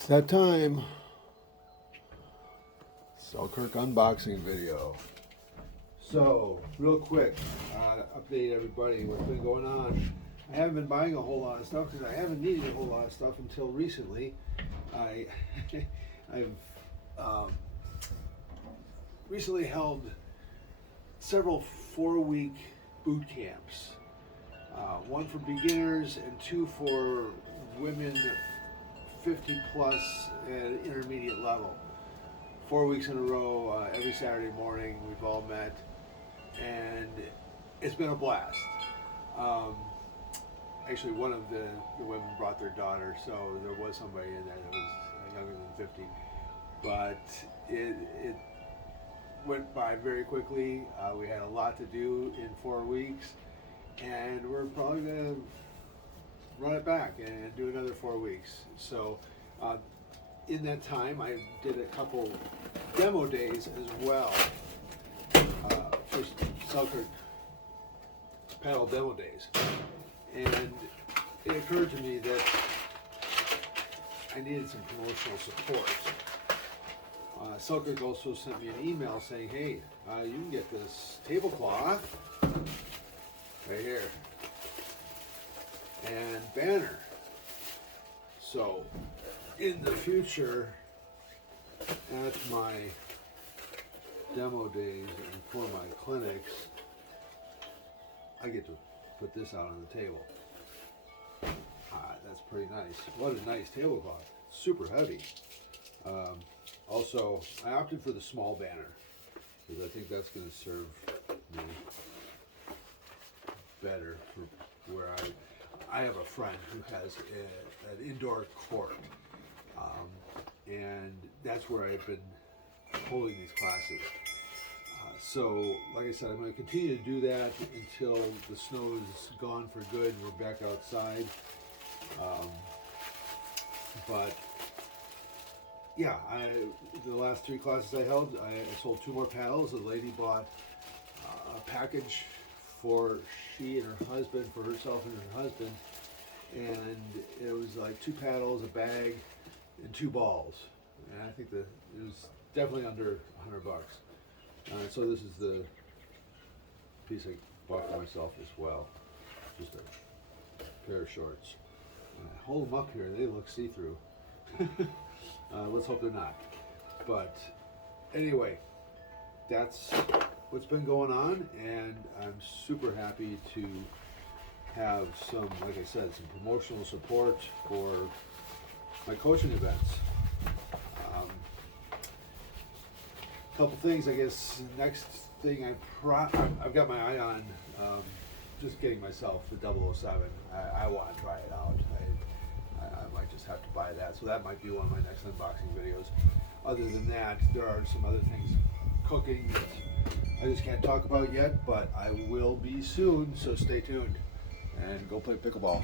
It's that time. Selkirk unboxing video. So, real quick, update everybody what's been going on. I haven't been buying a whole lot of stuff because I haven't needed a whole lot of stuff until recently. I've recently held several 4-week boot camps. One for beginners and two for women 50 plus at intermediate level. 4 weeks in a row, every Saturday morning we've all met, and it's been a blast. Actually, one of the women brought their daughter, so there was somebody in there that was younger than 50. But it went by very quickly. We had a lot to do in 4 weeks, and we're probably going to run it back and do another 4 weeks. So in that time, I did a couple demo days as well. Just Selkirk paddle demo days. And it occurred to me that I needed some promotional support. Selkirk also sent me an email saying, hey, you can get this tablecloth right here and banner. So in the future, at my demo days and for my clinics, I get to put this out on the table. That's pretty nice. What a nice tablecloth. Super heavy. Also, I opted for the small banner because I think that's going to serve me better for where I have a friend who has an indoor court, and that's where I've been holding these classes. So, like I said, I'm going to continue to do that until the snow is gone for good and we're back outside. But yeah, the last 3 classes I held, I sold 2 more paddles. A lady bought a package for she and her husband, for herself and her husband, and it was like 2 paddles, a bag, and 2 balls. And I think it was definitely under $100. So this is the piece I bought for myself as well. Just a pair of shorts. Hold them up here, they look see-through. Let's hope they're not. But anyway, that's what's been going on, and I'm super happy to have some, like I said, some promotional support for my coaching events. Couple things, I guess. Next thing I've got my eye on just getting myself the 007. I want to try it out. I might just have to buy that, so that might be one of my next unboxing videos. Other than that, there are some other things cooking that I just can't talk about yet, but I will be soon, so stay tuned and go play pickleball.